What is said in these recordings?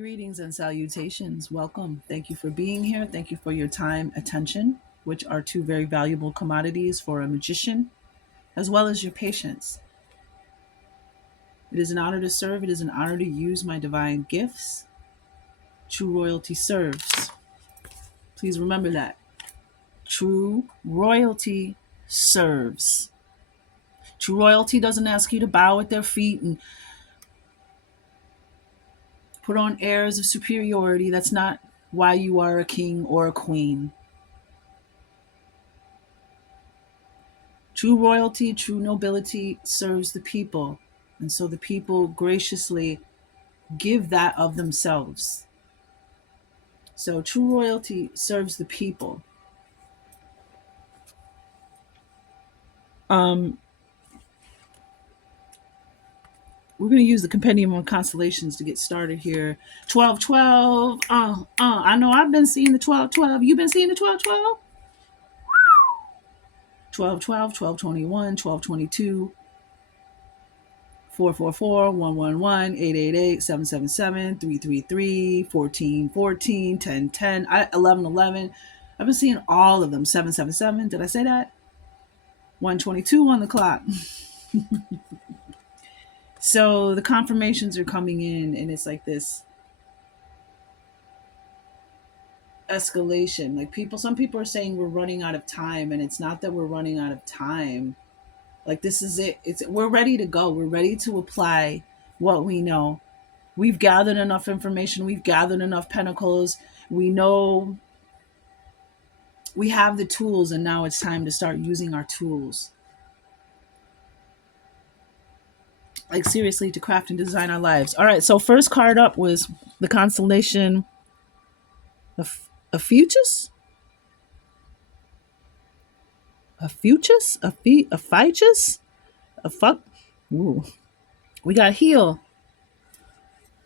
Greetings and salutations. Welcome. Thank you for being here. Thank you for your time, attention, which are two very valuable commodities for a magician, as well as your patience. It is an honor to serve. It is an honor to use my divine gifts. True royalty serves. Please remember that. True royalty serves. True royalty doesn't ask you to bow at their feet and put on airs of superiority. That's not why you are a king or a queen. True royalty, true nobility serves the people. And so the people graciously give that of themselves. So true royalty serves the people. Um, we're going to use the compendium of constellations to get started here. 1212. I know I've been seeing the 1212. You've been seeing the 1212? 1212, 1221, 1222. 444 111 888 777 333 1414 1010 1111. I've been seeing all of them. 777. Did I say that? 122 on the clock. So the confirmations are coming in, and it's like this escalation. Like some people are saying we're running out of time, and it's not that we're running out of time. Like this is it. We're ready to go. We're ready to apply what we know. We've gathered enough information. We've gathered enough pentacles. We know we have the tools, and now it's time to start using our tools. Like seriously, to craft and design our lives. All right, so first card up was the constellation of Fuchus? A Fuchus? A Ficus? A fuck? Ooh. We got heal.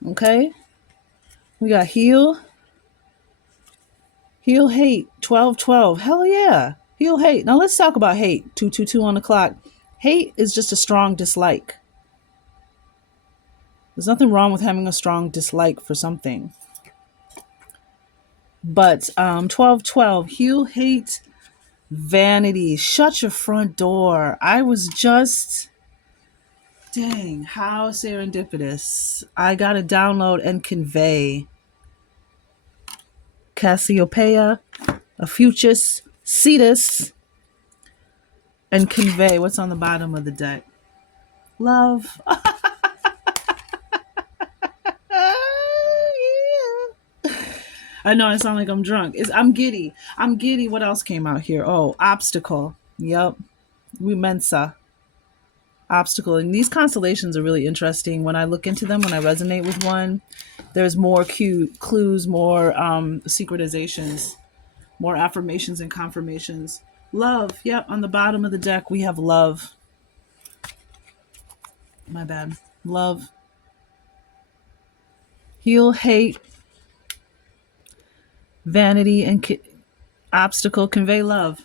Okay? We got heal. Heal hate. 1212. Hell yeah. Heal hate. Now let's talk about hate. 222 on the clock. Hate is just a strong dislike. There's nothing wrong with having a strong dislike for something. But 1212, heal hate, vanity. Shut your front door. I was just, dang, how serendipitous. I got to download and convey Cassiopeia, a Fuchus, Cetus, and convey. What's on the bottom of the deck? Love. I know I sound like I'm drunk. I'm giddy. I'm giddy. What else came out here? Oh, obstacle. Yep. We Mensa. Obstacle. And these constellations are really interesting. When I look into them, when I resonate with one, there's more clues, more secretizations, more affirmations and confirmations. Love. Yep. On the bottom of the deck, we have love. My bad. Love. Heal, hate, vanity, and obstacle. Convey love.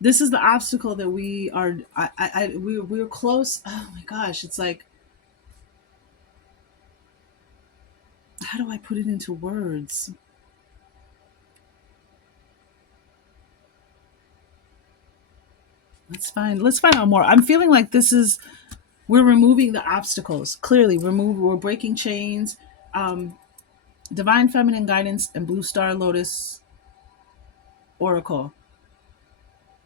This is the obstacle that we are. We're close. Oh my gosh, it's like, how do I put it into words? Let's find out more. I'm feeling like we're removing the obstacles. Clearly, we're breaking chains. Divine feminine guidance and blue star lotus oracle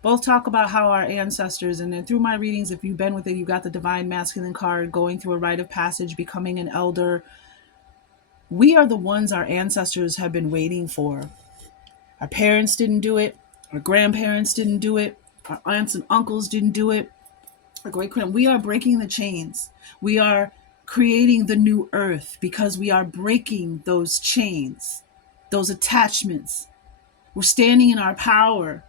both talk about how our ancestors, and then through my readings, if you've been with it, you got the divine masculine card, going through a rite of passage, becoming an elder. We are the ones our ancestors have been waiting for. Our parents didn't do it. Our grandparents didn't do it. Our aunts and uncles didn't do it. Our great grand. We are breaking the chains. We are creating the new earth because we are breaking those chains, those attachments. We're standing in our power,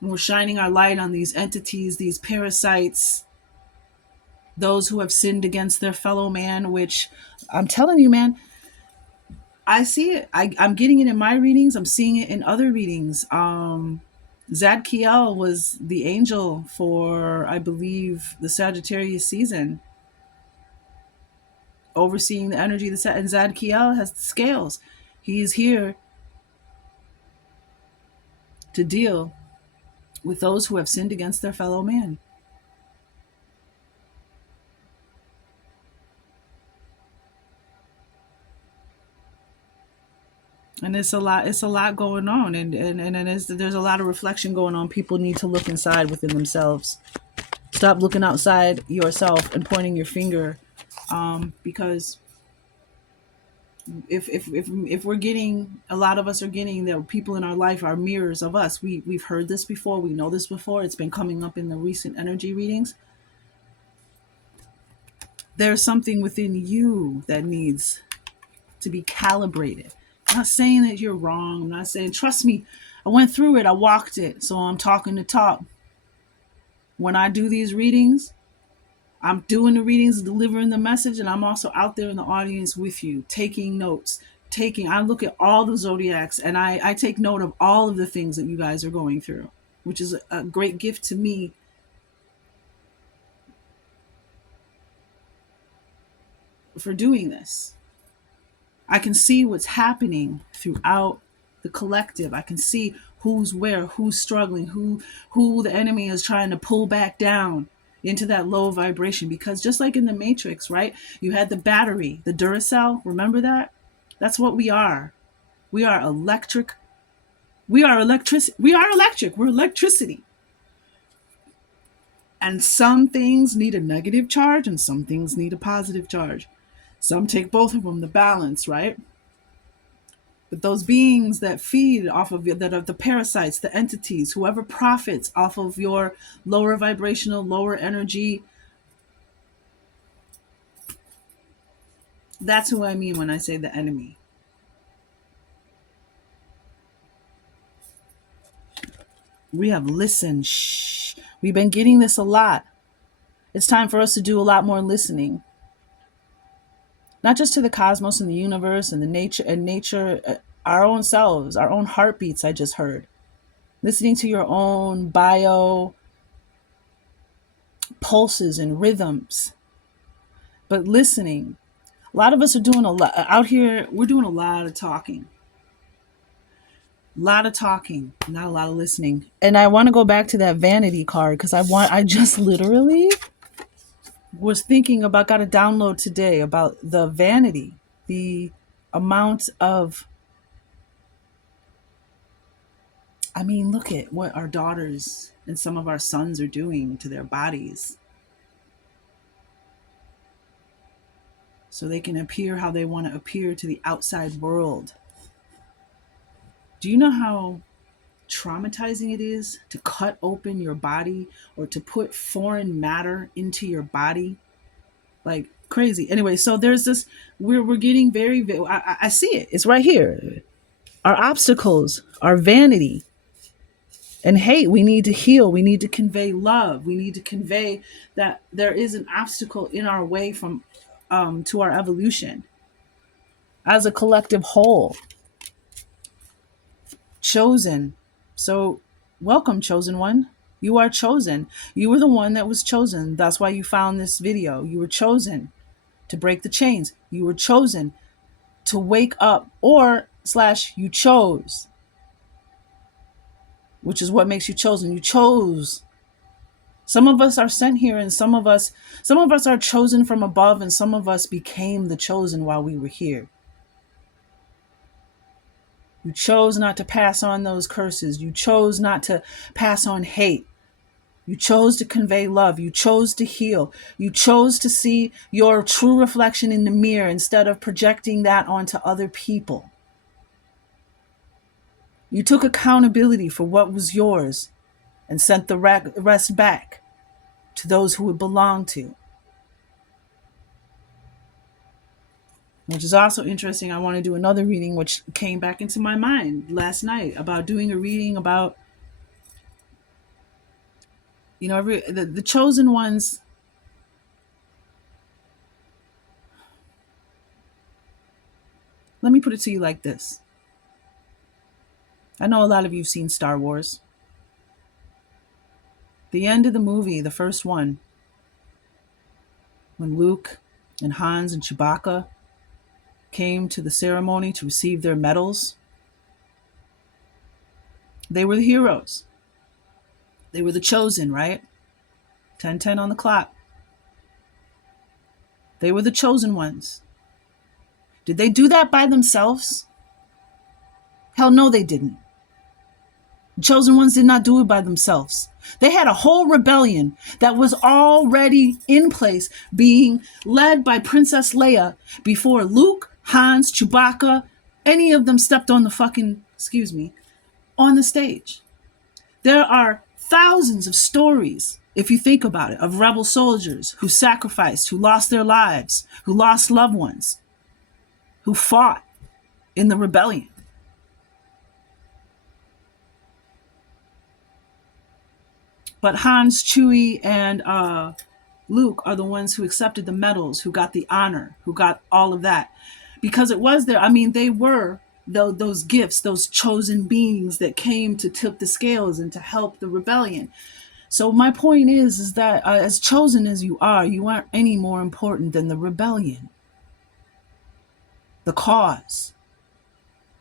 and we're shining our light on these entities, these parasites, those who have sinned against their fellow man, which I'm telling you, man, I see it. I'm getting it in my readings. I'm seeing it in other readings. Zadkiel was the angel for, I believe, the Sagittarius season. overseeing the energy. And Zadkiel has the scales. He is here to deal with those who have sinned against their fellow man. And it's a lot going on, and there's a lot of reflection going on. People need to look inside within themselves. Stop looking outside yourself and pointing your finger, because if we're getting, a lot of us are getting that people in our life are mirrors of us. We've heard this before, we know this before, it's been coming up in the recent energy readings. There's something within you that needs to be calibrated. I'm not saying that you're wrong. I'm not saying, trust me, I went through it, I walked it, so I'm talking the talk. When I do these readings, I'm doing the readings, delivering the message, and I'm also out there in the audience with you, taking notes. I look at all the zodiacs, and I take note of all of the things that you guys are going through, which is a great gift to me for doing this. I can see what's happening throughout the collective. I can see who's where, who's struggling, who the enemy is trying to pull back down into that low vibration. Because just like in the Matrix, right? You had the battery, the Duracell. Remember that? That's what we are. We are electric. We are electric. We are electric. We're electricity. And some things need a negative charge and some things need a positive charge. Some take both of them, the balance, right? But those beings that feed off of you, that are the parasites, the entities, whoever profits off of your lower vibrational, lower energy, that's who I mean when I say the enemy. We have listened. Shh. We've been getting this a lot. It's time for us to do a lot more listening. Not just to the cosmos and the universe and the nature, our own selves, our own heartbeats. I just heard. Listening to your own bio pulses and rhythms. But listening. A lot of us are doing a lot out here. We're doing a lot of talking. A lot of talking, not a lot of listening. And I want to go back to that vanity card because I just literally was thinking about, got a download today about the vanity, the amount of, I mean, look at what our daughters and some of our sons are doing to their bodies so they can appear how they want to appear to the outside world. Do you know how traumatizing it is to cut open your body or to put foreign matter into your body? Like crazy. Anyway, so there's this, we're getting very, I see it. It's right here. Our obstacles, our vanity and hate. We need to heal. We need to convey love. We need to convey that there is an obstacle in our way from to our evolution as a collective whole. Chosen. So welcome, chosen one. You are chosen. You were the one that was chosen. That's why you found this video. You were chosen to break the chains. You were chosen to wake up, or slash you chose, which is what makes you chosen. You chose. Some of us are sent here, and some of us are chosen from above, and some of us became the chosen while we were here. You chose not to pass on those curses. You chose not to pass on hate. You chose to convey love. You chose to heal. You chose to see your true reflection in the mirror instead of projecting that onto other people. You took accountability for what was yours and sent the rest back to those who it belonged to. Which is also interesting. I want to do another reading, which came back into my mind last night, about doing a reading about, the chosen ones. Let me put it to you like this. I know a lot of you have seen Star Wars. The end of the movie, the first one, when Luke and Hans and Chewbacca came to the ceremony to receive their medals. They were the heroes. They were the chosen, right? 10:10 on the clock. They were the chosen ones. Did they do that by themselves? Hell no, they didn't. The chosen ones did not do it by themselves. They had a whole rebellion that was already in place, being led by Princess Leia before Luke, Hans, Chewbacca, any of them stepped on the on the stage. There are thousands of stories, if you think about it, of rebel soldiers who sacrificed, who lost their lives, who lost loved ones, who fought in the rebellion. But Hans, Chewie, and Luke are the ones who accepted the medals, who got the honor, who got all of that. Because it was there. I mean, they were those gifts, those chosen beings that came to tip the scales and to help the rebellion. So my point is that as chosen as you aren't any more important than the rebellion, the cause.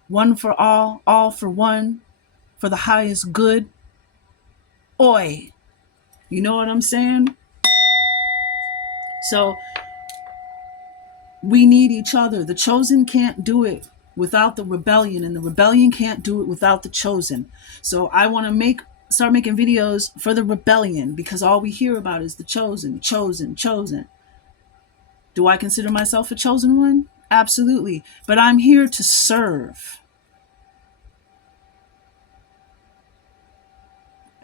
One for all for one, for the highest good. Oi. You know what I'm saying? So we need each other. The chosen can't do it without the rebellion, and the rebellion can't do it without the chosen. So I want to start making videos for the rebellion, because all we hear about is the chosen, chosen, chosen. Do I consider myself a chosen one? Absolutely. But I'm here to serve.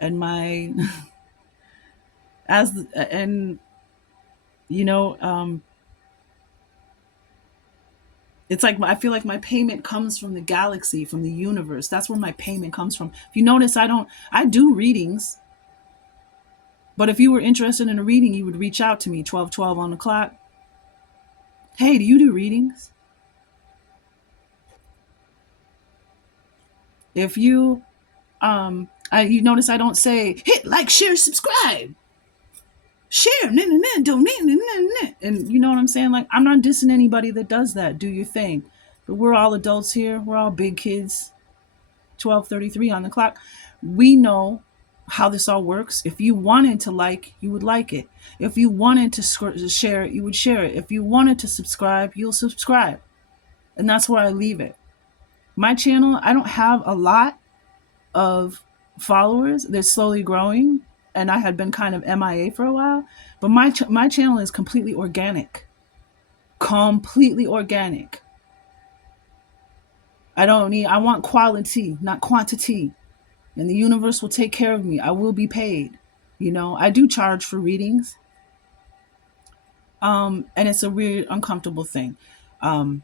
And my it's like I feel like my payment comes from the galaxy, from the universe. That's where my payment comes from. If you notice, I do readings. But if you were interested in a reading, you would reach out to me, 12:12 on the clock. Hey, do you do readings? If you you notice I don't say hit like, share, subscribe. Share, donate, and you know what I'm saying? Like, I'm not dissing anybody that does that. Do your thing. But we're all adults here. We're all big kids. 12:33 on the clock. We know how this all works. If you wanted to like, you would like it. If you wanted to share it, you would share it. If you wanted to subscribe, you'll subscribe. And that's where I leave it. My channel, I don't have a lot of followers. They're slowly growing, and I had been kind of MIA for a while. But my channel is completely organic. Completely organic. I want quality, not quantity. And the universe will take care of me. I will be paid. I do charge for readings. And it's a weird, uncomfortable thing. I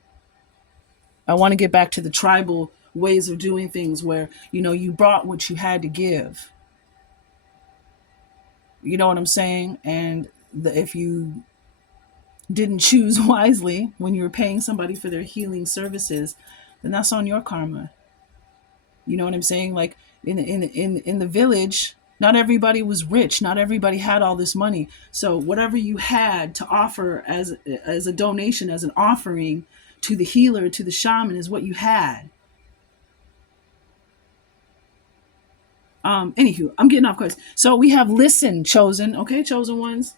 want to get back to the tribal ways of doing things where, you brought what you had to give. You know what I'm saying? And if you didn't choose wisely when you were paying somebody for their healing services, then that's on your karma. You know what I'm saying? Like in the village, not everybody was rich. Not everybody had all this money. So whatever you had to offer as a donation, as an offering to the healer, to the shaman, is what you had. Anywho, I'm getting off course. So we have listen, chosen. Okay, chosen ones.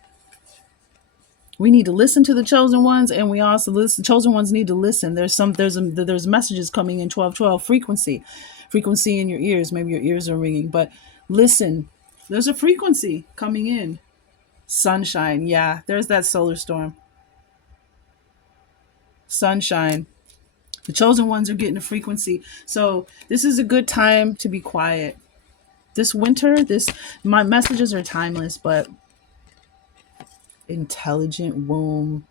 We need to listen to the chosen ones, and we also listen. Chosen ones need to listen. There's messages coming in 12:12 frequency in your ears. Maybe your ears are ringing, but listen. There's a frequency coming in. Sunshine, yeah. There's that solar storm. Sunshine. The chosen ones are getting a frequency, so this is a good time to be quiet. This winter, my messages are timeless, but intelligent womb.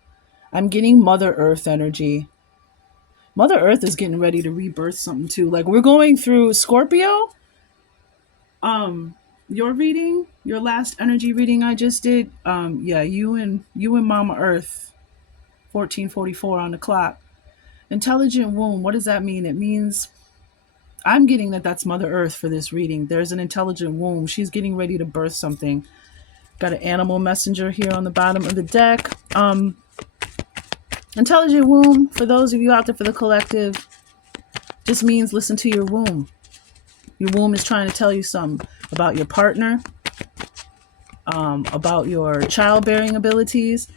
I'm getting Mother Earth energy. Mother Earth is getting ready to rebirth something too. Like, we're going through Scorpio. Your reading, your last energy reading I just did. Yeah, you and Mama Earth. 1444 on the clock. Intelligent womb. What does that mean? It means I'm getting that's Mother Earth for this reading. There's an intelligent womb. She's getting ready to birth something. Got an animal messenger here on the bottom of the deck. Intelligent womb, for those of you out there for the collective, just means listen to your womb. Your womb is trying to tell you something about your partner, about your childbearing abilities.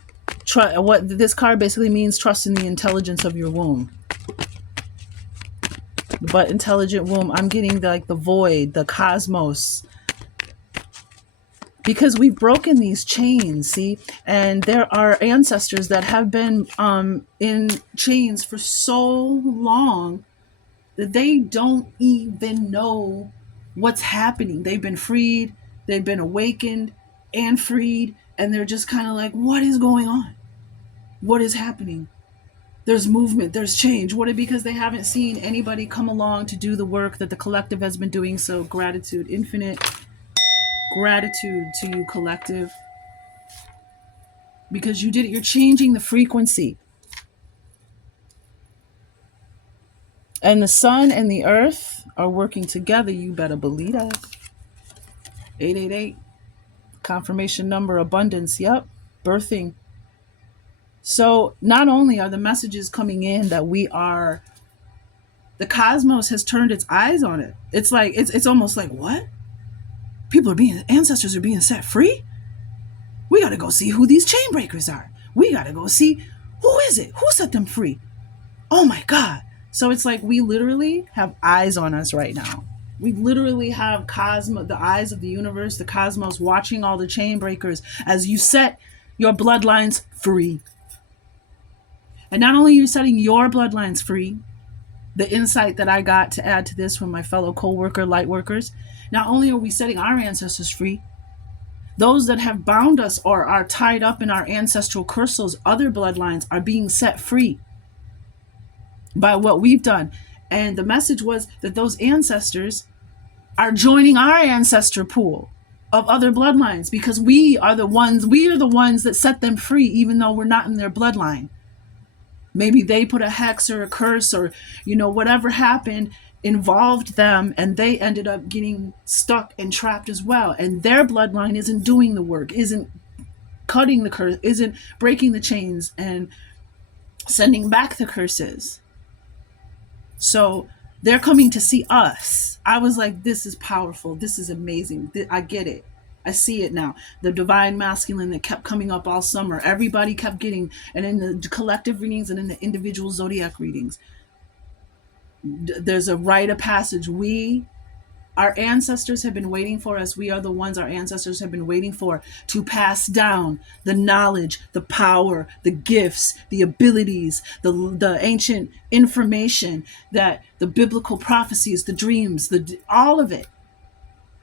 What this card basically means, trust in the intelligence of your womb. But intelligent womb, I'm getting the void, the cosmos, because we've broken these chains, see? And there are ancestors that have been in chains for so long that they don't even know what's happening. They've been freed, they've been awakened and freed, and they're just kind of like, what is going on? What is happening? There's movement, there's change. What? Because they haven't seen anybody come along to do the work that the collective has been doing. So gratitude, infinite gratitude to you, collective, because you did it. You're changing the frequency. And the sun and the earth are working together. You better believe that. 888. Confirmation number, abundance. Yep. Birthing. So not only are the messages coming in that we are, the cosmos has turned its eyes on it. It's like, it's almost like, what? Ancestors are being set free? We got to go see who these chain breakers are. We got to go see, who is it? Who set them free? Oh my God. So it's like we literally have eyes on us right now. We literally have the eyes of the universe, the cosmos, watching all the chain breakers as you set your bloodlines free. And not only are you setting your bloodlines free, the insight that I got to add to this from my fellow co-worker light workers, not only are we setting our ancestors free, those that have bound us or are tied up in our ancestral curses, other bloodlines are being set free by what we've done. And the message was that those ancestors are joining our ancestor pool of other bloodlines, because we are the ones that set them free, even though we're not in their bloodline. Maybe they put a hex or a curse or, whatever happened involved them, and they ended up getting stuck and trapped as well. And their bloodline isn't doing the work, isn't cutting the curse, isn't breaking the chains and sending back the curses. So they're coming to see us. I was like, this is powerful. This is amazing. I get it. I see it now. The divine masculine that kept coming up all summer. Everybody kept getting, and in the collective readings and in the individual zodiac readings, there's a rite of passage. Our ancestors have been waiting for us. We are the ones our ancestors have been waiting for, to pass down the knowledge, the power, the gifts, the abilities, the ancient information, that the biblical prophecies, the dreams, all of it.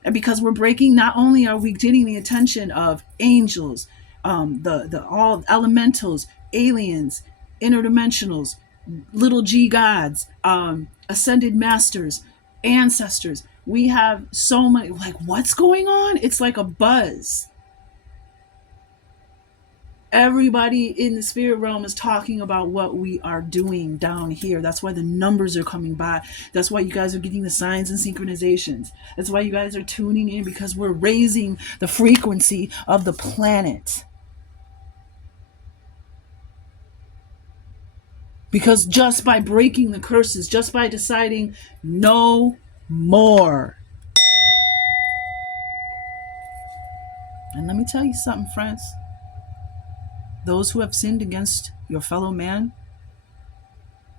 And because we're breaking, not only are we getting the attention of angels, the all elementals, aliens, interdimensionals, little g gods, ascended masters, ancestors. We have so many, like, what's going on? It's like a buzz. Everybody in the spirit realm is talking about what we are doing down here. That's why the numbers are coming by. That's why you guys are getting the signs and synchronizations. That's why you guys are tuning in, because we're raising the frequency of the planet. Because just by breaking the curses, just by deciding no more. And let me tell you something, friends. Those who have sinned against your fellow man,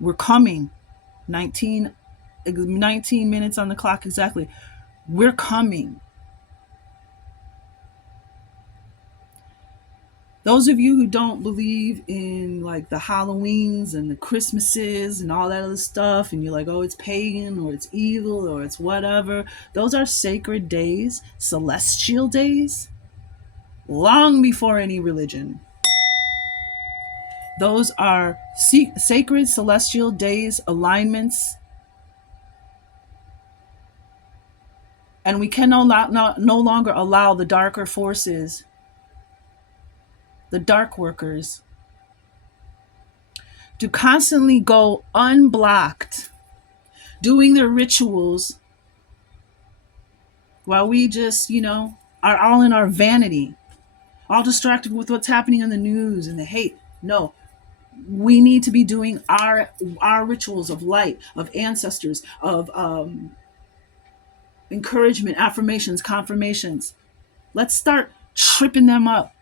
we're coming. 19 minutes on the clock exactly. We're coming. Those of you who don't believe in like the Halloweens and the Christmases and all that other stuff, and you're like, oh, it's pagan or it's evil or it's whatever, those are sacred days, celestial days, long before any religion. Those are sacred celestial days, alignments. And we can no longer allow the darker forces, the dark workers, to constantly go unblocked, doing their rituals, while we just, are all in our vanity, all distracted with what's happening in the news and the hate. No, We need to be doing our rituals of light, of ancestors, of encouragement, affirmations, confirmations. Let's start tripping them up,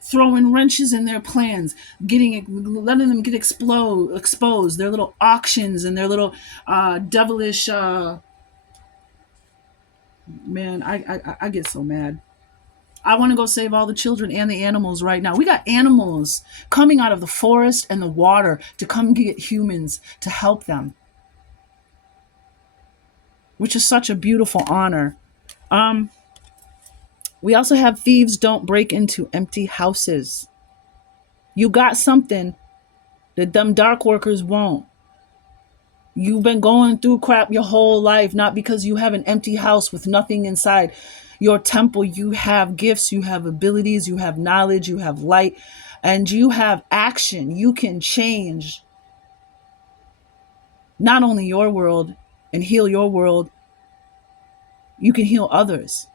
throwing wrenches in their plans, letting them get exposed, their little auctions and their little devilish. Man, I get so mad. I want to go save all the children and the animals right now. We got animals coming out of the forest and the water to come get humans to help them, which is such a beautiful honor. Um, we also have thieves don't break into empty houses. You got something that them dark workers won't. You've been going through crap your whole life, not because you have an empty house with nothing inside. Your temple, you have gifts, you have abilities, you have knowledge, you have light, and you have action. You can change not only your world and heal your world, you can heal others.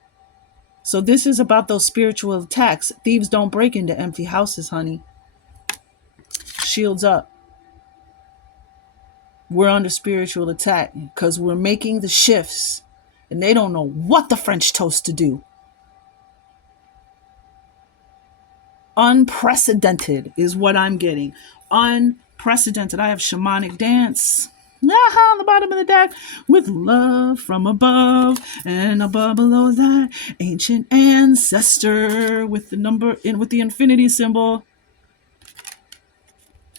So this is about those spiritual attacks. Thieves don't break into empty houses, honey. Shields up. We're under spiritual attack because we're making the shifts and they don't know what the French toast to do. Unprecedented is what I'm getting. Unprecedented. I have shamanic dance. On the bottom of the deck with love from above and above below that ancient ancestor with the number in with the infinity symbol.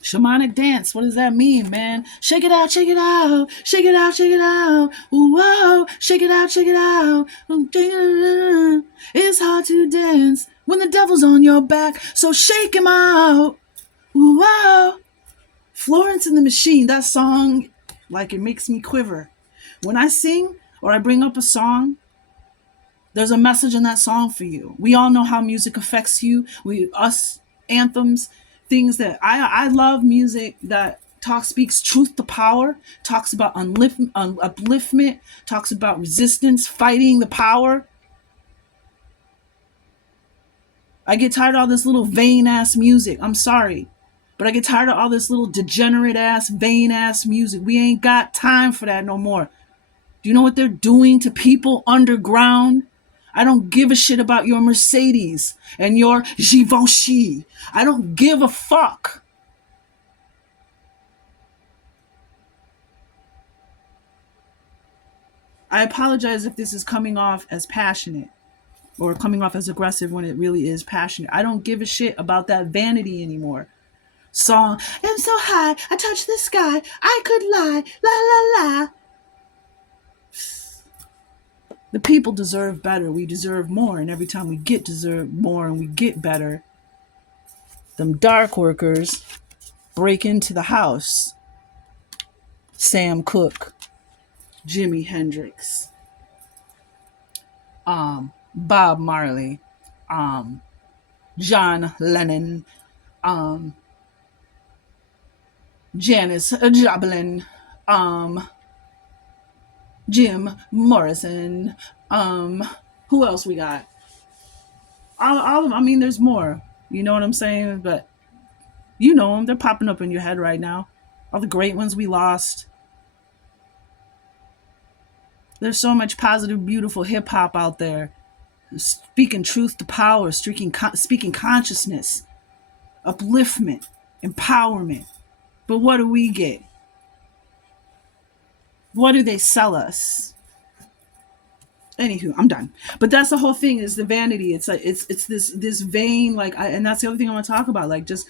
Shamanic dance. What does that mean, man? Shake it out, shake it out, shake it out, shake it out. Whoa, shake it out, shake it out. It's hard to dance when the devil's on your back, so shake him out. Whoa. Florence and the Machine, that song, like it makes me quiver. When I sing or I bring up a song, there's a message in that song for you. We all know how music affects you. Us anthems, things that I love music that speaks truth to power, talks about upliftment, talks about resistance, fighting the power. I get tired of all this little vain ass music. I'm sorry. But I get tired of all this little degenerate ass, vain ass music. We ain't got time for that no more. Do you know what they're doing to people underground? I don't give a shit about your Mercedes and your Givenchy. I don't give a fuck. I apologize if this is coming off as passionate or coming off as aggressive when it really is passionate. I don't give a shit about that vanity anymore. Song, I'm so high, I touch the sky, I could lie, la la la. The people deserve better. We deserve more. And every time we get deserve more and we get better, them dark workers break into the house. Sam Cooke, Jimi Hendrix, Bob Marley, John Lennon, Janis Joplin, Jim Morrison. Who else we got? All of them. I mean, there's more. You know what I'm saying? But you know them. They're popping up in your head right now. All the great ones we lost. There's so much positive, beautiful hip hop out there, speaking truth to power, speaking consciousness, upliftment, empowerment. But what do we get? What do they sell us? Anywho, I'm done. But that's the whole thing, is the vanity. It's like it's this vain, like and that's the other thing I want to talk about, like just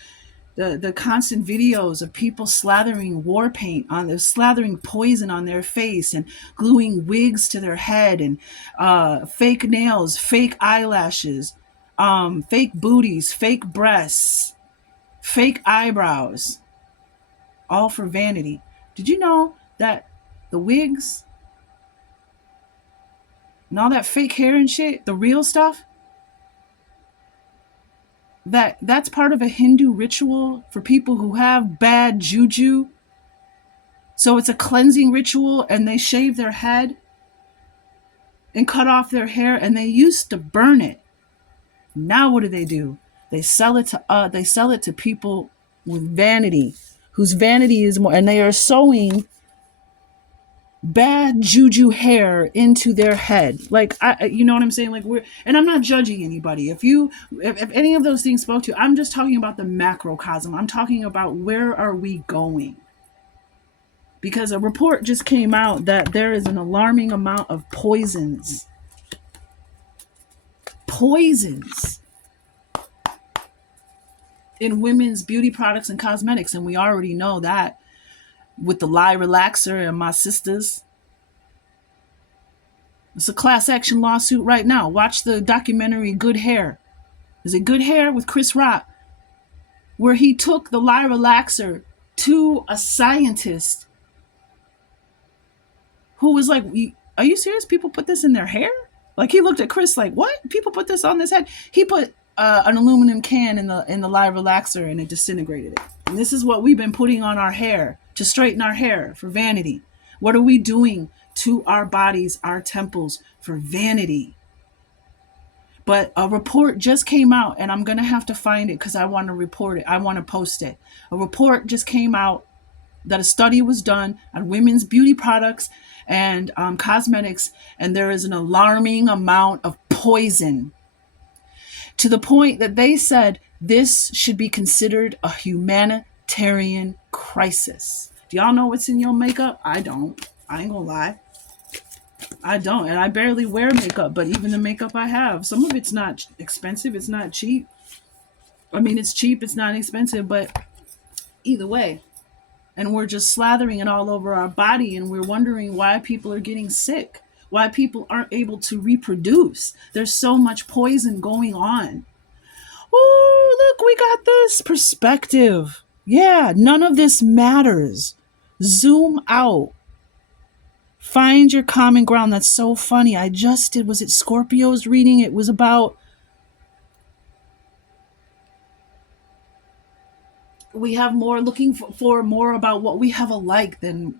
the constant videos of people slathering war paint on their slathering poison on their face and gluing wigs to their head and fake nails, fake eyelashes, fake booties, fake breasts, fake eyebrows, all for vanity. Did you know that the wigs and all that fake hair and shit, the real stuff, that's part of a Hindu ritual for people who have bad juju? So it's a cleansing ritual, and they shave their head and cut off their hair, and they used to burn it. Now what do? They sell it to people with vanity, whose vanity is more, and they are sewing bad juju hair into their head. Like, you know what I'm saying? Like, and I'm not judging anybody. If any of those things spoke to you, I'm just talking about the macrocosm. I'm talking about where are we going? Because a report just came out that there is an alarming amount of poisons in women's beauty products and cosmetics. And we already know that with the lye relaxer and my sisters. It's a class action lawsuit right now. Watch the documentary Good Hair. Is it Good Hair with Chris Rock? Where he took the lye relaxer to a scientist who was like, are you serious? People put this in their hair? Like, he looked at Chris like, what? People put this on this head? He put an aluminum can in the lye relaxer and it disintegrated it. And this is what we've been putting on our hair to straighten our hair for vanity. What are we doing to our bodies, our temples for vanity? But a report just came out, and I'm going to have to find it because I want to report it. I want to post it. A report just came out that a study was done on women's beauty products and cosmetics, and there is an alarming amount of poison to the point that they said this should be considered a humanitarian crisis. Do y'all know what's in your makeup? I don't. I ain't gonna lie. I don't. And I barely wear makeup, but even the makeup I have, some of it's not expensive. It's not cheap. I mean, it's cheap. It's not expensive, but either way. And we're just slathering it all over our body, and we're wondering why people are getting sick, why people aren't able to reproduce. There's so much poison going on. Oh, look, we got this perspective. Yeah, none of this matters. Zoom out. Find your common ground. That's so funny. I just did, was it Scorpio's reading? It was about, we have more looking for more about what we have alike than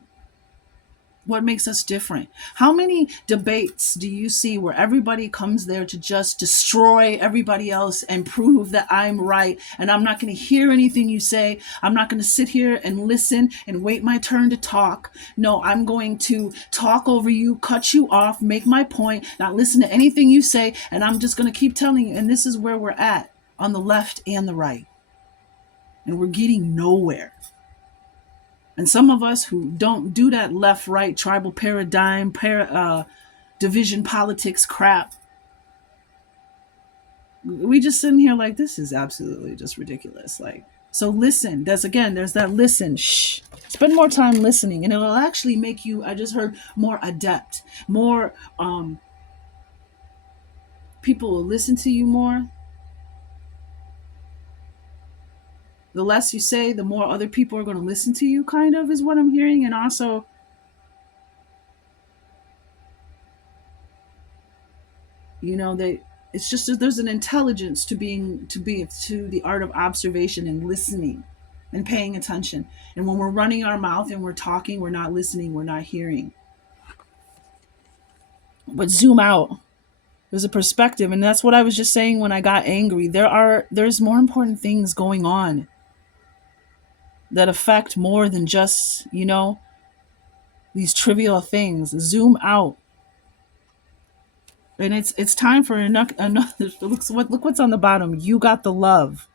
what makes us different. How many debates do you see where everybody comes there to just destroy everybody else and prove that I'm right, and I'm not going to hear anything you say? I'm not going to sit here and listen and wait my turn to talk. No, I'm going to talk over you, cut you off, make my point, not listen to anything you say, and I'm just going to keep telling you. And this is where we're at on the left and the right. And we're getting nowhere. And some of us who don't do that left-right tribal paradigm, division politics crap, we just sitting here like, this is absolutely just ridiculous. Like, so listen. There's that listen. Shh. Spend more time listening, and it'll actually make you, I just heard, more adept. More people will listen to you more. The less you say, the more other people are going to listen to you, kind of, is what I'm hearing. And also, you know, it's just, there's an intelligence to the art of observation and listening and paying attention. And when we're running our mouth and we're talking, we're not listening, we're not hearing. But zoom out. There's a perspective, and that's what I was just saying when I got angry. There's more important things going on that affect more than just, you know, these trivial things. Zoom out. And it's time for another look what's on the bottom. You got the love.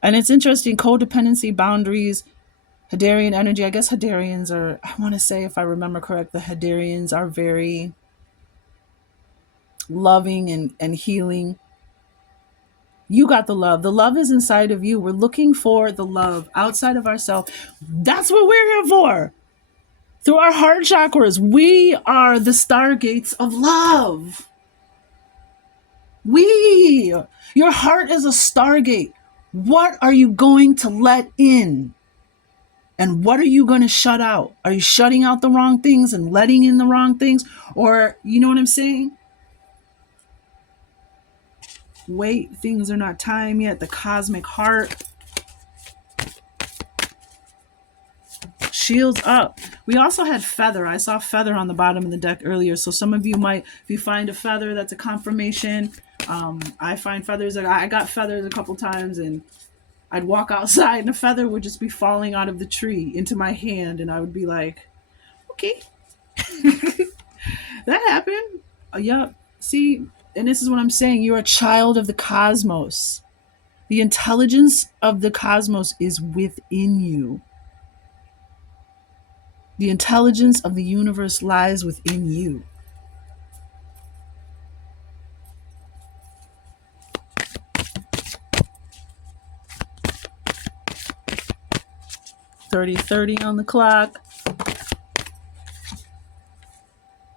And it's interesting, codependency, boundaries, Hadarian energy. I guess Hadarians are, I want to say, if I remember correct, the Hadarians are very loving and healing. You got the love. The love is inside of you. We're looking for the love outside of ourselves. That's what we're here for. Through our heart chakras, we are the stargates of love. Your heart is a stargate. What are you going to let in? And what are you going to shut out? Are you shutting out the wrong things and letting in the wrong things? Or, you know what I'm saying? Wait, things are not time yet. The cosmic heart. Shields up. We also had feather. I saw feather on the bottom of the deck earlier. So some of you might, if you find a feather, that's a confirmation. I find feathers. I got feathers a couple times, and I'd walk outside and a feather would just be falling out of the tree into my hand, and I would be like, okay, that happened. Yep. See, and this is what I'm saying. You're a child of the cosmos. The intelligence of the cosmos is within you. The intelligence of the universe lies within you. "30:30 on the clock.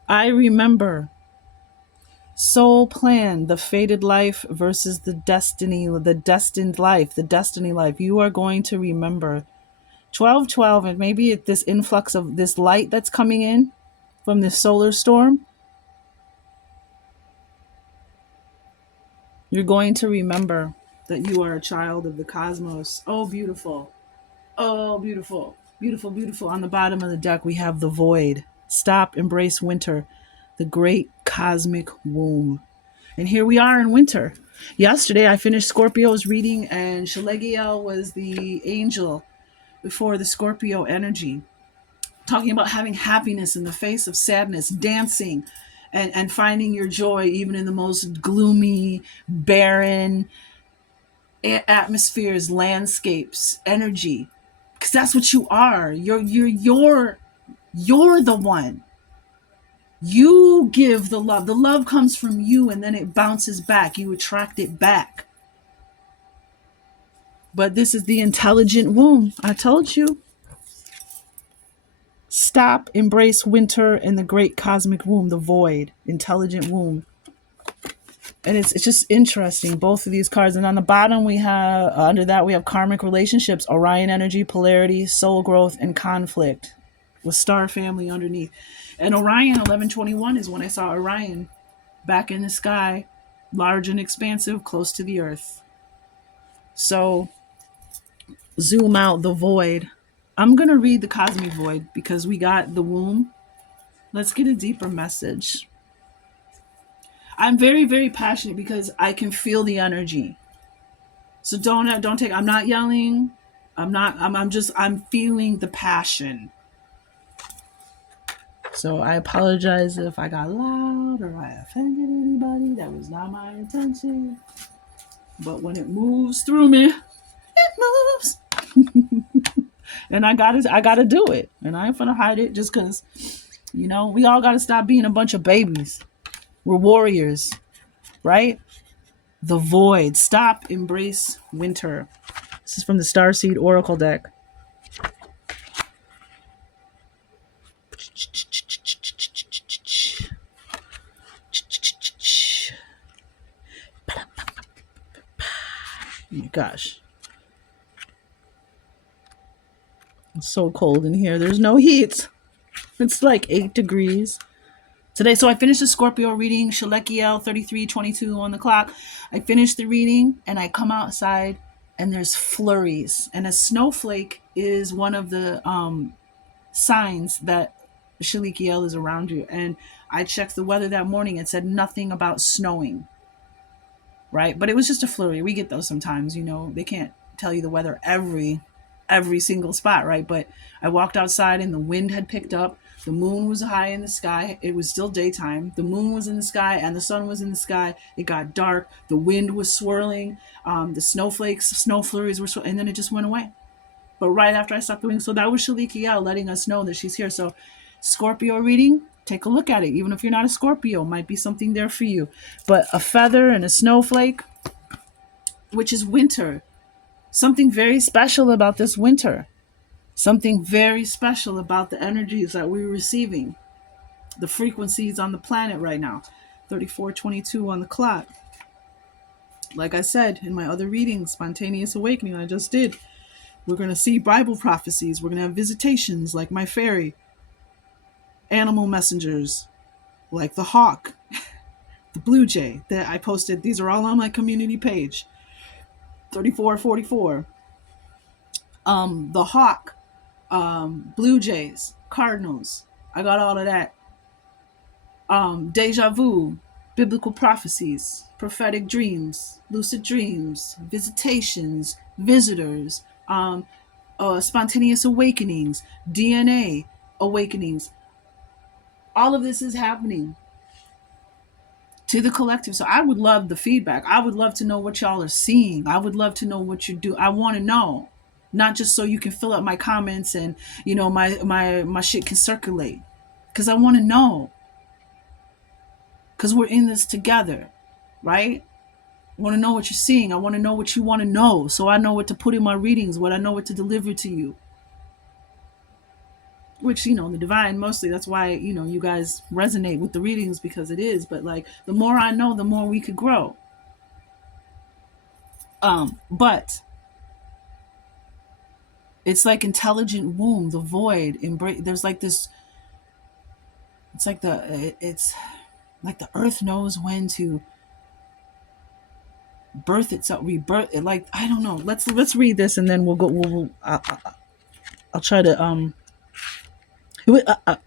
I remember. Soul plan, the fated life versus the destiny, the destined life, the destiny life. You are going to remember 12:12, and maybe this influx of this light that's coming in from this solar storm. You're going to remember that you are a child of the cosmos. Oh, beautiful. Oh, beautiful. Beautiful, beautiful. On the bottom of the deck, we have the void. Stop, embrace winter, the great cosmic womb. And here we are in winter. Yesterday, I finished Scorpio's reading, and Shalegiel was the angel before the Scorpio energy, talking about having happiness in the face of sadness, dancing, and finding your joy even in the most gloomy, barren atmospheres, landscapes, energy. Because that's what you are. You're the one. You give the love. The love comes from you and then it bounces back. You attract it back. But this is the intelligent womb. I told you. Stop, embrace winter and the great cosmic womb, the void, intelligent womb. And it's just interesting, both of these cards. And on the bottom, we have, under that, we have karmic relationships, Orion energy, polarity, soul growth, and conflict, with star family underneath. And Orion 1121 is when I saw Orion back in the sky, large and expansive, close to the earth. So zoom out the void. I'm going to read the cosmic void because we got the womb. Let's get a deeper message. I'm very, very passionate because I can feel the energy. So don't take, I'm not yelling. I'm feeling the passion. So I apologize if I got loud or I offended anybody. That was not my intention. But when it moves through me, it moves. And I gotta do it. And I ain't gonna hide it just because, we all gotta stop being a bunch of babies. We're warriors, right? The void. Stop, embrace winter. This is from the Starseed Oracle deck. Oh my gosh. It's so cold in here. There's no heat. It's like 8 degrees today. So I finished the Scorpio reading, Shalekiel 33:22 on the clock. I finished the reading and I come outside and there's flurries. And a snowflake is one of the signs that Shalekiel is around you. And I checked the weather that morning. It said nothing about snowing. Right? But it was just a flurry. We get those sometimes, they can't tell you the weather every single spot, right? But I walked outside and the wind had picked up. The moon was high in the sky. It was still daytime. The moon was in the sky and the sun was in the sky. It got dark. The wind was swirling. The snowflakes, snow flurries were and then it just went away. But right after I stopped doing so, that was Shalekiel letting us know that she's here. So Scorpio reading, take a look at it. Even if you're not a Scorpio, might be something there for you. But a feather and a snowflake, which is winter. Something very special about this winter. Something very special about the energies that we're receiving. The frequencies on the planet right now. 34:22 on the clock. Like I said in my other reading, Spontaneous Awakening, I just did. We're going to see Bible prophecies. We're going to have visitations like my fairy. Animal messengers like the hawk, the blue jay that I posted. These are all on my community page. 3444. The hawk, blue jays, cardinals. I got all of that. Deja vu, biblical prophecies, prophetic dreams, lucid dreams, visitations, visitors, spontaneous awakenings, DNA awakenings. All of this is happening to the collective. So I would love the feedback. I would love to know what y'all are seeing. I would love to know what you do. I want to know, not just so you can fill up my comments and my shit can circulate, because I want to know, because we're in this together, right? I want to know what you're seeing. I want to know what you want to know, so I know what to put in my readings, what I know what to deliver to you. Which, the divine, mostly that's why, you guys resonate with the readings, because it is. But like, the more I know, the more we could grow. But it's like intelligent womb, the void embrace. There's like this. It's like it's like the earth knows when to birth itself, rebirth it. Like, I don't know. Let's read this and then we'll go. I'll try to That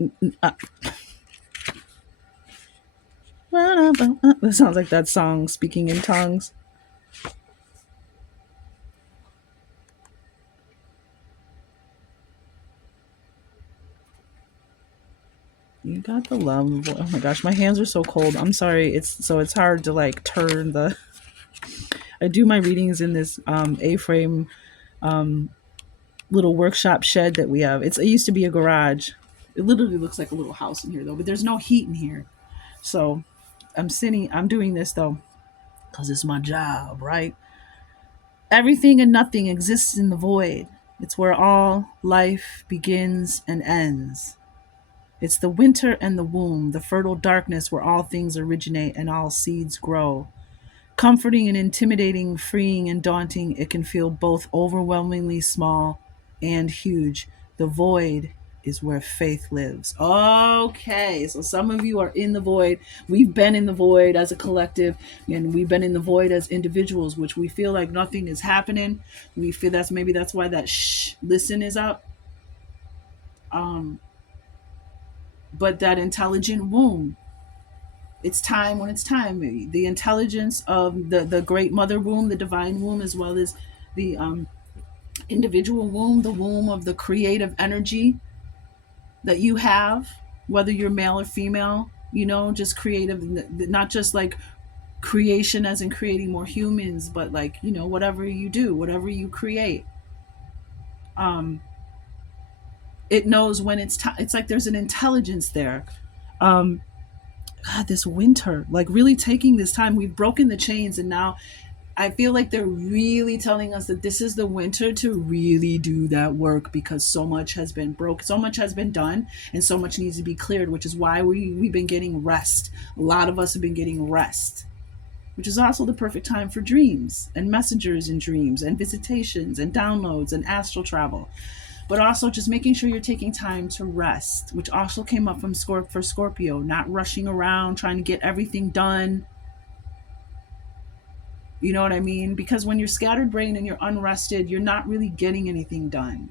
sounds like that song, Speaking in Tongues. You got the love. Oh my gosh, my hands are so cold. I'm sorry. It's hard to like turn the. I do my readings in this A-frame little workshop shed that we have. It used to be a garage. It literally looks like a little house in here though, but there's no heat in here. So I'm doing this though because it's my job, right? Everything and nothing exists in the void. It's where all life begins and ends. It's the winter and the womb, the fertile darkness where all things originate and all seeds grow. Comforting and intimidating, freeing and daunting, it can feel both overwhelmingly small and huge. The void is where faith lives. Okay, so some of you are in the void. We've been in the void as a collective, and we've been in the void as individuals, which we feel like nothing is happening. We feel that's why that listen is up. But that intelligent womb, it's time when it's time. The intelligence of the great mother womb, the divine womb, as well as the individual womb, the womb of the creative energy that you have, whether you're male or female, just creative, not just like creation as in creating more humans, but like, whatever you do, whatever you create. It knows when it's time. It's like there's an intelligence there. God, this winter, like really taking this time, we've broken the chains, and now I feel like they're really telling us that this is the winter to really do that work, because so much has been broke, so much has been done, and so much needs to be cleared, which is why we've been getting rest. A lot of us have been getting rest, which is also the perfect time for dreams and messengers in dreams and visitations and downloads and astral travel. But also just making sure you're taking time to rest, which also came up from for Scorpio, not rushing around trying to get everything done. You know what I mean? Because when you're scattered brain and you're unrested, you're not really getting anything done.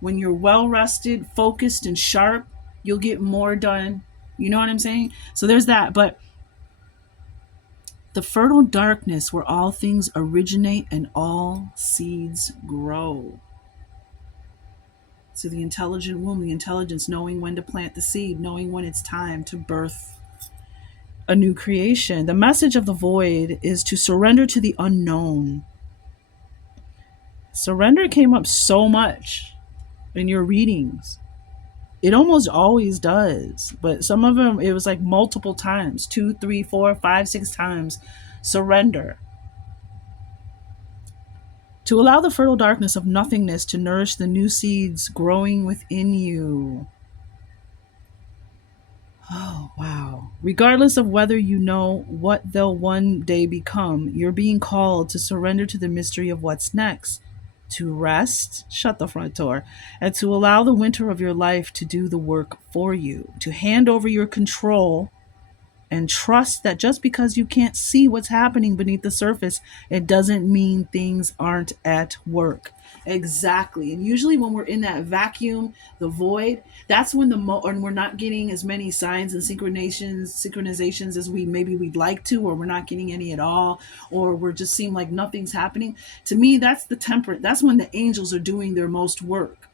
When you're well rested, focused, and sharp, you'll get more done. You know what I'm saying? So there's that. But the fertile darkness where all things originate and all seeds grow. So the intelligent womb, the intelligence, knowing when to plant the seed, knowing when it's time to birth a new creation. The message of the void is to surrender to the unknown. Surrender came up so much in your readings. It almost always does, but some of them, it was like multiple times, 2, 3, 4, 5, 6 times. Surrender. To allow the fertile darkness of nothingness to nourish the new seeds growing within you. Oh, wow. Regardless of whether you know what they'll one day become, you're being called to surrender to the mystery of what's next, to rest, shut the front door, and to allow the winter of your life to do the work for you, to hand over your control and trust that just because you can't see what's happening beneath the surface, it doesn't mean things aren't at work. Exactly. And usually when we're in that vacuum, the void, that's when and we're not getting as many signs and synchronizations as we'd like to, or we're not getting any at all, or we're just seem like nothing's happening. To me, that's the temperate. That's when the angels are doing their most work.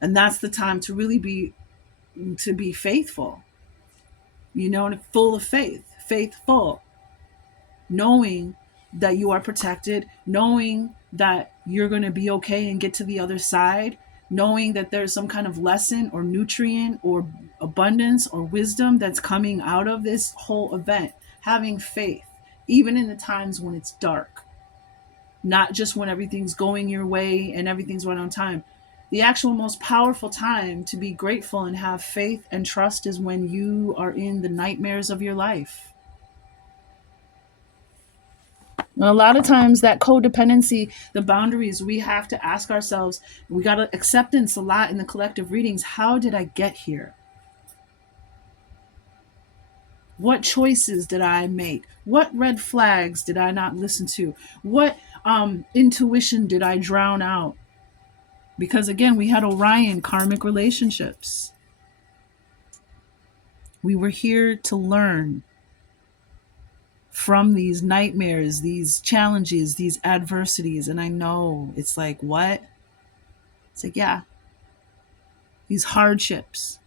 And that's the time to really be faithful, and full of faithful, knowing that you are protected, knowing that you're going to be okay and get to the other side, knowing that there's some kind of lesson or nutrient or abundance or wisdom that's coming out of this whole event. Having faith, even in the times when it's dark, not just when everything's going your way and everything's right on time. The actual most powerful time to be grateful and have faith and trust is when you are in the nightmares of your life. And a lot of times that codependency, the boundaries, we have to ask ourselves, we got acceptance a lot in the collective readings. How did I get here? What choices did I make? What red flags did I not listen to? What intuition did I drown out? Because again, we had Orion karmic relationships. We were here to learn from these nightmares, these challenges, these adversities. And I know it's like, what? It's like, yeah, these hardships,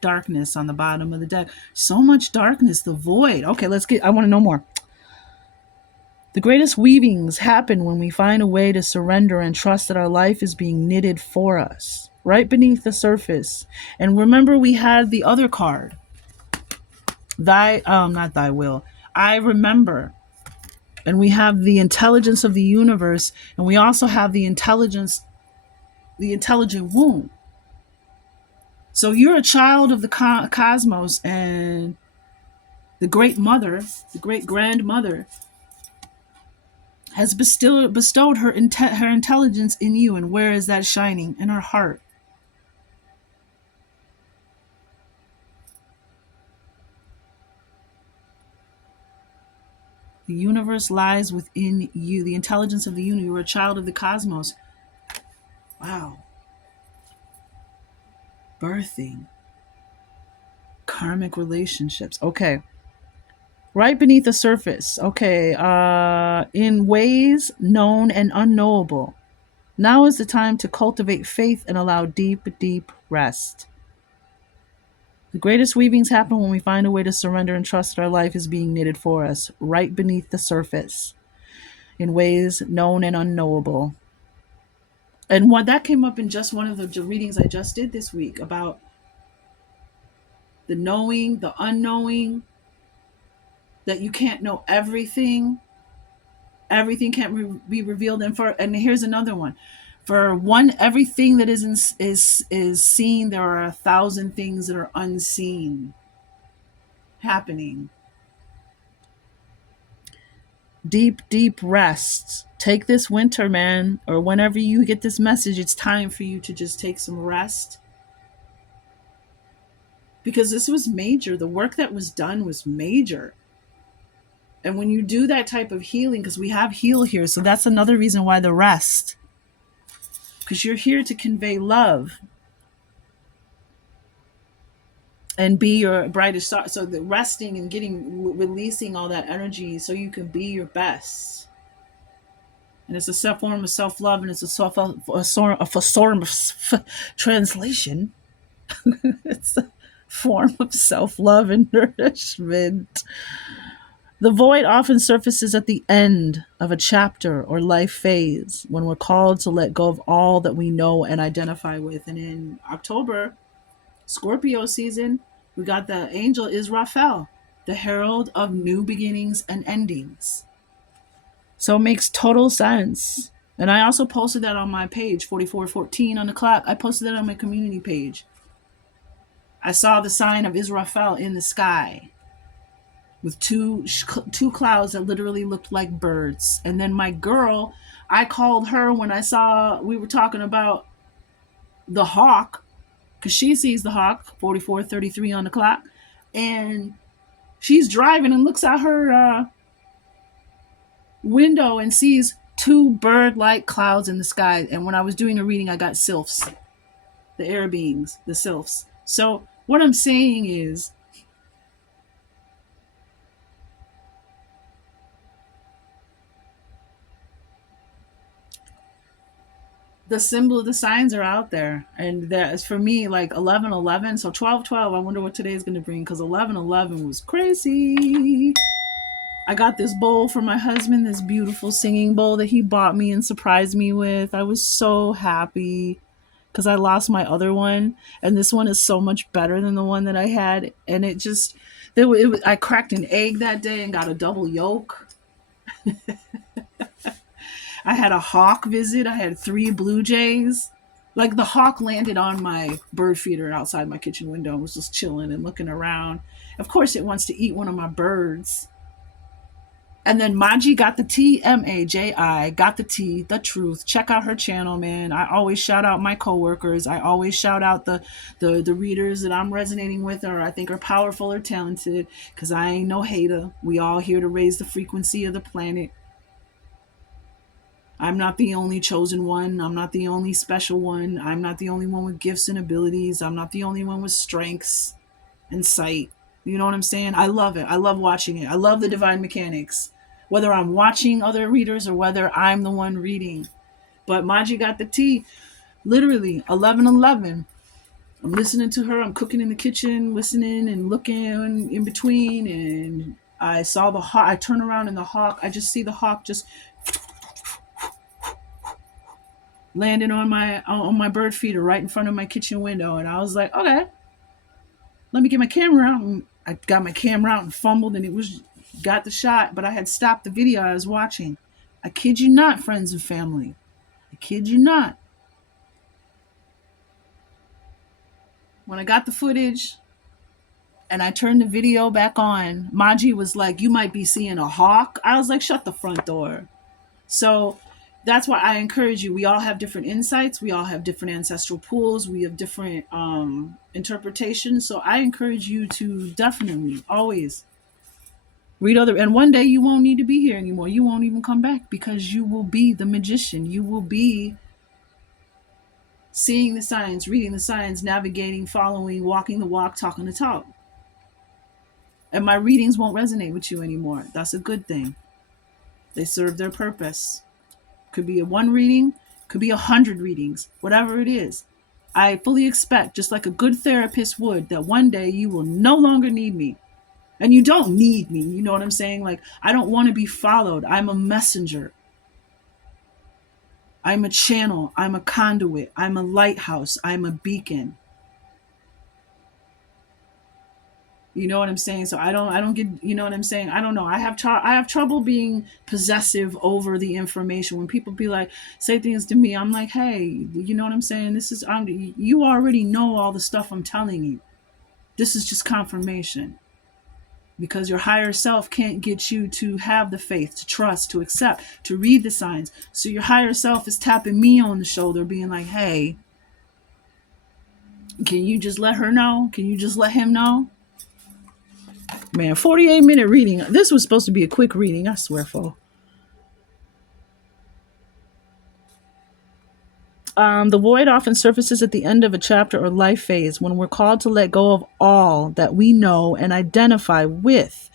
darkness on the bottom of the deck. So much darkness, the void. Okay, I want to know more. The greatest weavings happen when we find a way to surrender and trust that our life is being knitted for us, right beneath the surface. And remember, we had the other card, not thy will. I remember. And we have the intelligence of the universe, and we also have the intelligent womb. So you're a child of the cosmos, and the great mother, the great grandmother, has bestowed her intelligence in you. And where is that shining? In her heart. The universe lies within you. The intelligence of the universe. You're a child of the cosmos. Wow. Birthing. Karmic relationships. Okay. Right beneath the surface. Okay. In ways known and unknowable. Now is the time to cultivate faith and allow deep, deep rest. The greatest weavings happen when we find a way to surrender and trust that our life is being knitted for us, right beneath the surface, in ways known and unknowable. And what that came up in just one of the readings I just did this week about the knowing, the unknowing, that you can't know everything. Everything can't be revealed. And here's another one. For one, everything that is seen, there are 1,000 things that are unseen happening. Deep, deep rest. Take this winter, man, or whenever you get this message, it's time for you to just take some rest. Because this was major. The work that was done was major. And when you do that type of healing, because we have heal here, so that's another reason why the rest. Because you're here to convey love and be your brightest star. So the resting and releasing all that energy so you can be your best. And it's a form of self-love, and it's a form of translation. It's a form of self-love and nourishment. The void often surfaces at the end of a chapter or life phase when we're called to let go of all that we know and identify with. And in October, Scorpio season, we got the angel Israfel, the herald of new beginnings and endings. So it makes total sense. And I also posted that on my page, 4414 on the clock. I posted that on my community page. I saw the sign of Israfel in the sky with two clouds that literally looked like birds. And then my girl, I called her when I saw we were talking about the hawk, because she sees the hawk, 4433 on the clock. And She's driving and looks out her window and sees two bird-like clouds in the sky. And when I was doing a reading, I got sylphs, the air beings, the sylphs. So what I'm saying is, the symbol of the signs are out there, and that's for me like 11:11. So 12:12. I wonder what today is going to bring, because 11:11 was crazy. I got this bowl for my husband, this beautiful singing bowl that he bought me and surprised me with. I was so happy because I lost my other one, and this one is so much better than the one that I had. And it just, I cracked an egg that day and got a double yolk. I had a hawk visit. I had three blue jays. Like the hawk landed on my bird feeder outside my kitchen window and was just chilling and looking around. Of course, it wants to eat one of my birds. And then Maji got the tea, Maji got the tea, the truth. Check out her channel, man. I always shout out my coworkers. I always shout out the readers that I'm resonating with, or I think are powerful or talented, because I ain't no hater. We all here to raise the frequency of the planet. I'm not the only chosen one. I'm not the only special one. I'm not the only one with gifts and abilities. I'm not the only one with strengths and sight. You know what I'm saying? I love it. I love watching it. I love the divine mechanics, whether I'm watching other readers or whether I'm the one reading. But Maji got the tea, literally 11:11. I'm listening to her. I'm cooking in the kitchen, listening and looking in between. And I saw the hawk. I turn around and the hawk, I just see the hawk just landing on my bird feeder right in front of my kitchen window. And I was like, okay, let me get my camera out. And I got my camera out and fumbled, and it was got the shot, but I had stopped the video I was watching. I kid you not, friends and family. I kid you not. When I got the footage and I turned the video back on, Maji was like, "You might be seeing a hawk." I was like, "Shut the front door." So that's why I encourage you. We all have different insights. We all have different ancestral pools. We have different interpretations. So I encourage you to definitely always read other. And one day you won't need to be here anymore. You won't even come back, because you will be the magician. You will be seeing the signs, reading the signs, navigating, following, walking the walk, talking the talk. And my readings won't resonate with you anymore. That's a good thing. They serve their purpose. Could be a one reading, could be 100 readings, whatever it is. I fully expect, just like a good therapist would, that one day you will no longer need me. And you don't need me. You know what I'm saying? Like, I don't want to be followed. I'm a messenger. I'm a channel. I'm a conduit. I'm a lighthouse. I'm a beacon. You know what I'm saying? So I don't get, you know what I'm saying? I don't know. I have trouble being possessive over the information. When people be like, say things to me, I'm like, hey, you know what I'm saying? You already know all the stuff I'm telling you. This is just confirmation, because your higher self can't get you to have the faith, to trust, to accept, to read the signs. So your higher self is tapping me on the shoulder, being like, hey, can you just let her know? Can you just let him know? Man, 48-minute reading. This was supposed to be a quick reading, I swear, for. The void often surfaces at the end of a chapter or life phase, when we're called to let go of all that we know and identify with.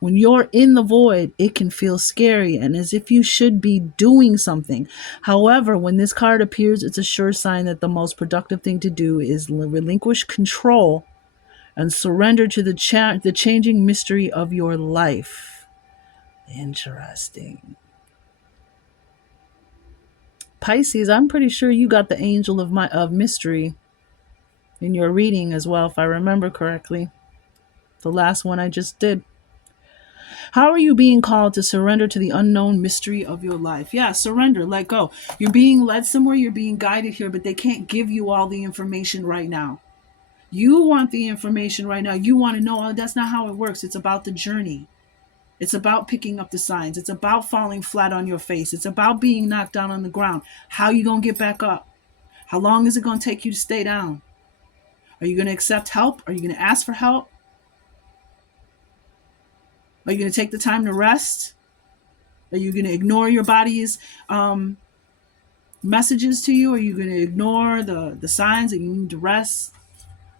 When you're in the void, it can feel scary and as if you should be doing something. However, when this card appears, it's a sure sign that the most productive thing to do is relinquish control and surrender to the changing mystery of your life. Interesting. Pisces, I'm pretty sure you got the angel of mystery in your reading as well, if I remember correctly. The last one I just did. How are you being called to surrender to the unknown mystery of your life? Yeah, surrender, let go. You're being led somewhere, you're being guided here, but they can't give you all the information right now. You want the information right now. You want to know, oh, that's not how it works. It's about the journey. It's about picking up the signs. It's about falling flat on your face. It's about being knocked down on the ground. How you going to get back up? How long is it going to take you to stay down? Are you going to accept help? Are you going to ask for help? Are you going to take the time to rest? Are you going to ignore your body's messages to you? Are you going to ignore the signs that you need to rest?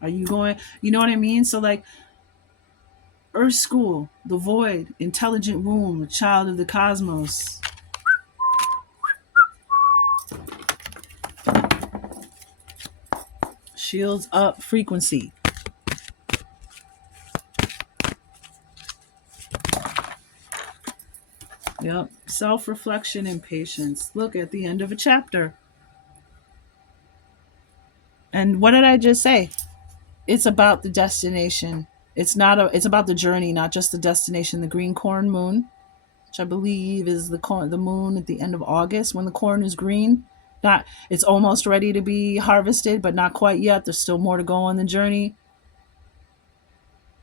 Are you going, you know what I mean? So, like, Earth School, the void, intelligent womb, child of the cosmos. Shields up frequency. Yep. Self reflection and patience. Look at the end of a chapter. And what did I just say? It's about the destination. It's about the journey, not just the destination. The green corn moon, which I believe is the moon at the end of August when the corn is green. Not It's almost ready to be harvested, but not quite yet. There's still more to go on the journey.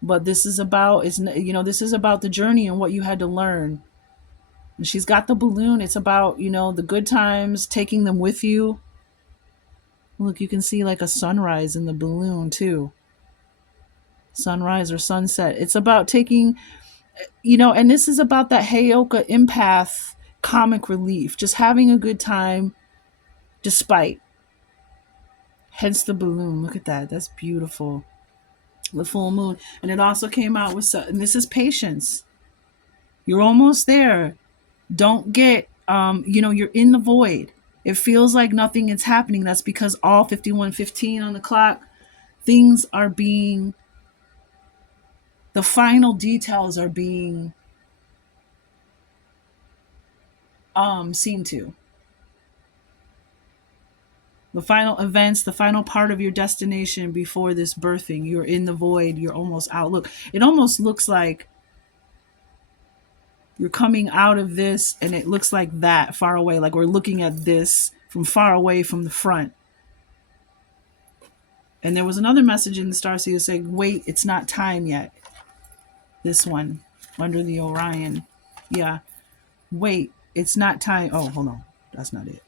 But this is about this is about the journey and what you had to learn. And she's got the balloon. It's about, the good times, taking them with you. Look, you can see like a sunrise in the balloon too. Sunrise or sunset. It's about taking, and this is about that Heyoka empath comic relief, just having a good time despite. Hence the balloon. Look at that. That's beautiful. The full moon. And it also came out with, and this is patience. You're almost there. Don't get, you're in the void. It feels like nothing is happening. That's because all 51:15 on the clock, things are being, the final details are being seen to. The final events, the final part of your destination before this birthing, you're in the void, you're almost out. Look, it almost looks like you're coming out of this and it looks like that far away, like we're looking at this from far away from the front. And there was another message in the Starseed saying, wait, it's not time yet. This one, under the Orion. Yeah. Wait, it's not time. Oh, hold on. That's not it.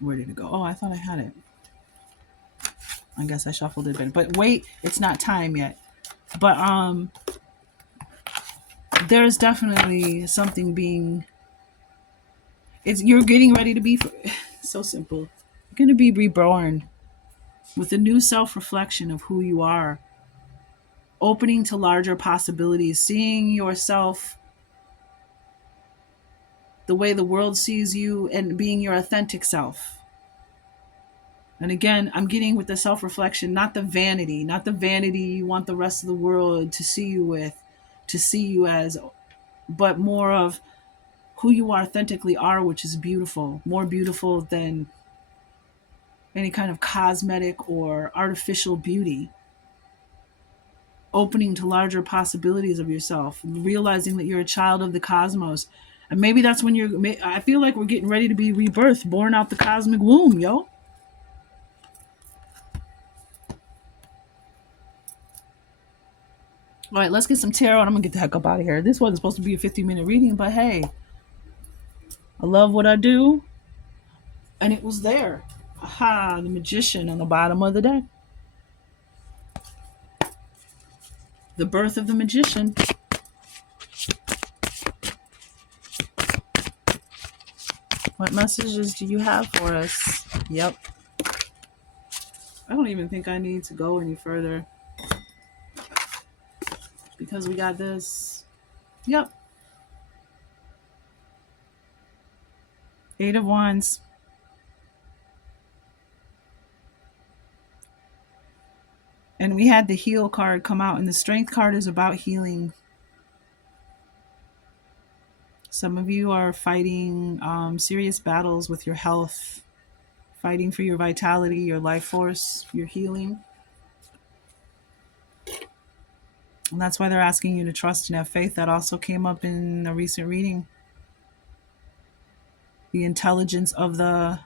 Where did it go? Oh, I thought I had it. I guess I shuffled it in. But wait, it's not time yet. But there's definitely something being, you're getting ready to be so simple. You're going to be reborn with a new self-reflection of who you are, opening to larger possibilities, seeing yourself the way the world sees you and being your authentic self. And again, I'm getting with the self-reflection, not the vanity you want the rest of the world to see you with, to see you as, but more of who you authentically are, which is beautiful, more beautiful than any kind of cosmetic or artificial beauty. Opening to larger possibilities of yourself, realizing that you're a child of the cosmos. And maybe that's when I feel like we're getting ready to be rebirthed, born out the cosmic womb, yo. All right, let's get some tarot and I'm going to get the heck up out of here. This wasn't supposed to be a 15-minute reading, but hey, I love what I do. And it was there. Aha, the Magician on the bottom of the deck. The birth of the Magician. What messages do you have for us? Yep. I don't even think I need to go any further because we got this. Yep. 8 of Wands. And we had the Heal card come out, and the Strength card is about healing. Some of you are fighting serious battles with your health, fighting for your vitality, your life force, your healing. And that's why they're asking you to trust and have faith. That also came up in a recent reading. The intelligence of the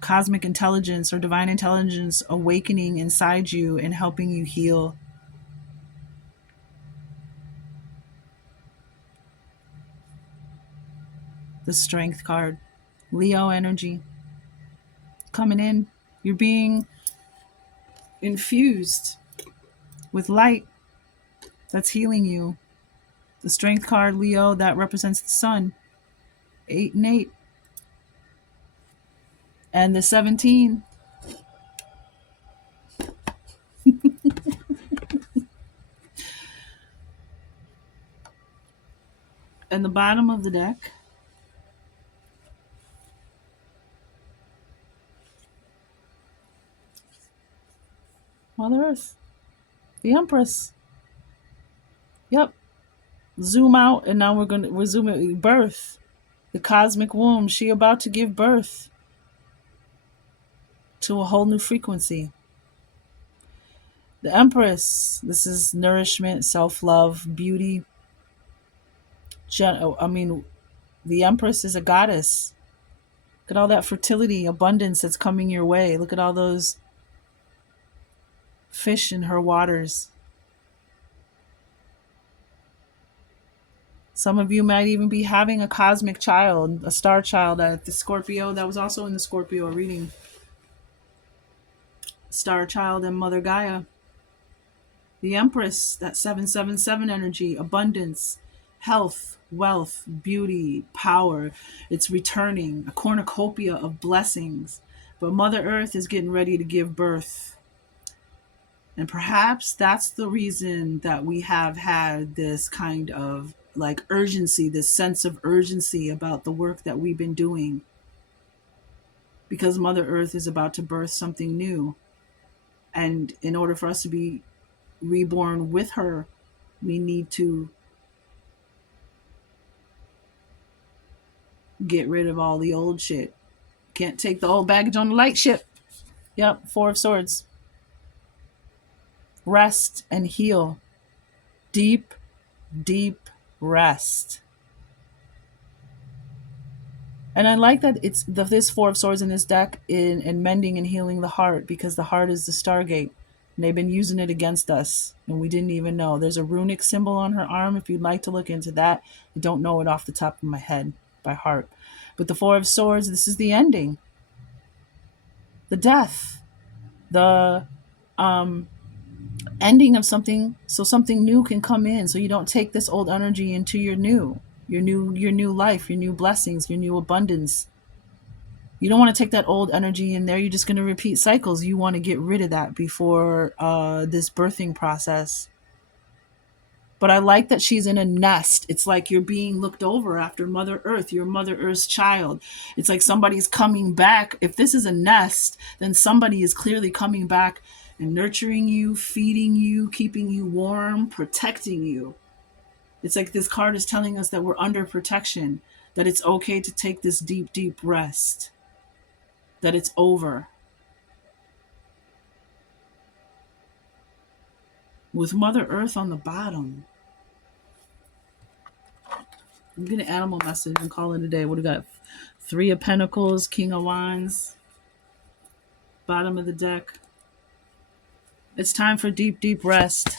cosmic intelligence or divine intelligence awakening inside you and helping you heal. The Strength card. Leo energy. Coming in. You're being infused with light that's healing you. The strength card, Leo, that represents the sun. 8 and 8. And the 17. And the bottom of the deck. Mother Earth. The Empress. Yep. Zoom out, and now we're zooming. Birth. The cosmic womb. She about to give birth to a whole new frequency. The Empress. This is nourishment, self-love, beauty. I mean, the Empress is a goddess. Look at all that fertility, abundance that's coming your way. Look at all those fish in her waters. Some of you might even be having a cosmic child, a star child. The Scorpio, that was also in the Scorpio reading. Star child and Mother Gaia. The Empress, that 777 energy, abundance, health, wealth, beauty, power. It's returning, a cornucopia of blessings. But Mother Earth is getting ready to give birth. And perhaps that's the reason that we have had this kind of like urgency, this sense of urgency about the work that we've been doing. Because Mother Earth is about to birth something new. And in order for us to be reborn with her, we need to get rid of all the old shit. Can't take the old baggage on the light ship. Yep, 4 of Swords. Rest and heal. Deep, deep rest. And I like that it's this 4 of Swords in this deck in mending and healing the heart, because the heart is the Stargate. And they've been using it against us, and we didn't even know. There's a runic symbol on her arm if you'd like to look into that. I don't know it off the top of my head by heart. But the 4 of Swords, this is the ending. The death. The ending of something, so something new can come in, so you don't take this old energy into your new life, your new blessings, your new abundance. You don't want to take that old energy in there. You're just going to repeat cycles. You want to get rid of that before this birthing process. But I like that she's in a nest. It's like you're being looked over after Mother Earth. You're Mother Earth's child. It's like somebody's coming back. If this is a nest, then somebody is clearly coming back and nurturing you, feeding you, keeping you warm, protecting you. It's like this card is telling us that we're under protection, that it's okay to take this deep, deep rest, that it's over. With Mother Earth on the bottom. I'm getting an animal message and call it a day. What do we got? 3 of Pentacles, King of Wands. Bottom of the deck. It's time for deep, deep rest.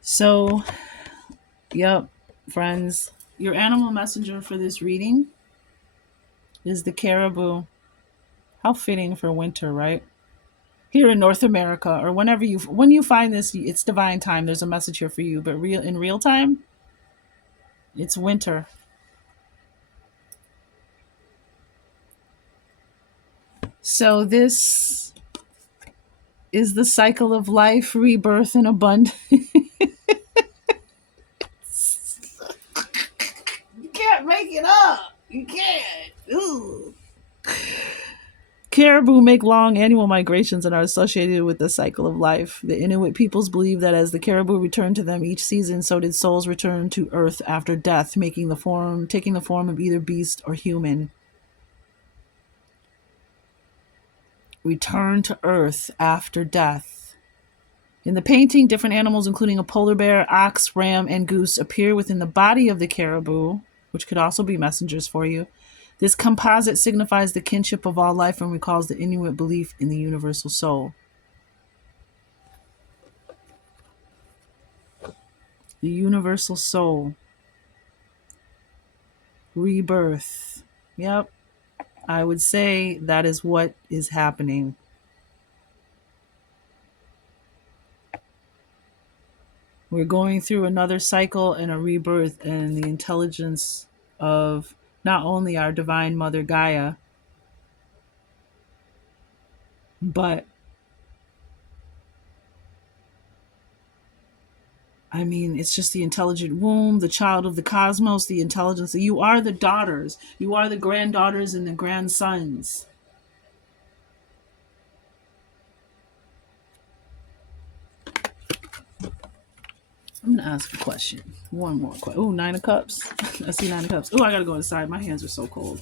So, yep, friends. Your animal messenger for this reading is the caribou. How fitting for winter, right? Here in North America, or when you find this, it's divine time. There's a message here for you, but in real time, it's winter. So this is the cycle of life, rebirth, and abundance. You can't make it up. You can't. Ooh. Caribou make long annual migrations and are associated with the cycle of life. The Inuit peoples believe that as the caribou return to them each season, so did souls return to Earth after death, taking the form of either beast or human. Return to Earth after death. In the painting, different animals, including a polar bear, ox, ram, and goose, appear within the body of the caribou, which could also be messengers for you. This composite signifies the kinship of all life and recalls the Inuit belief in the universal soul. The universal soul. Rebirth. Yep. I would say that is what is happening. We're going through another cycle and a rebirth, and the intelligence of not only our divine mother Gaia, but I mean, it's just the intelligent womb, the child of the cosmos, the intelligence. You are the daughters, you are the granddaughters and the grandsons. I'm gonna ask a question. One more question. Oh, Nine of Cups. I see Nine of Cups. Oh, I gotta go inside. My hands are so cold.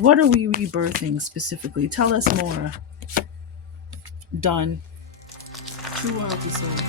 What are we rebirthing specifically? Tell us more. Done. True royalty souls.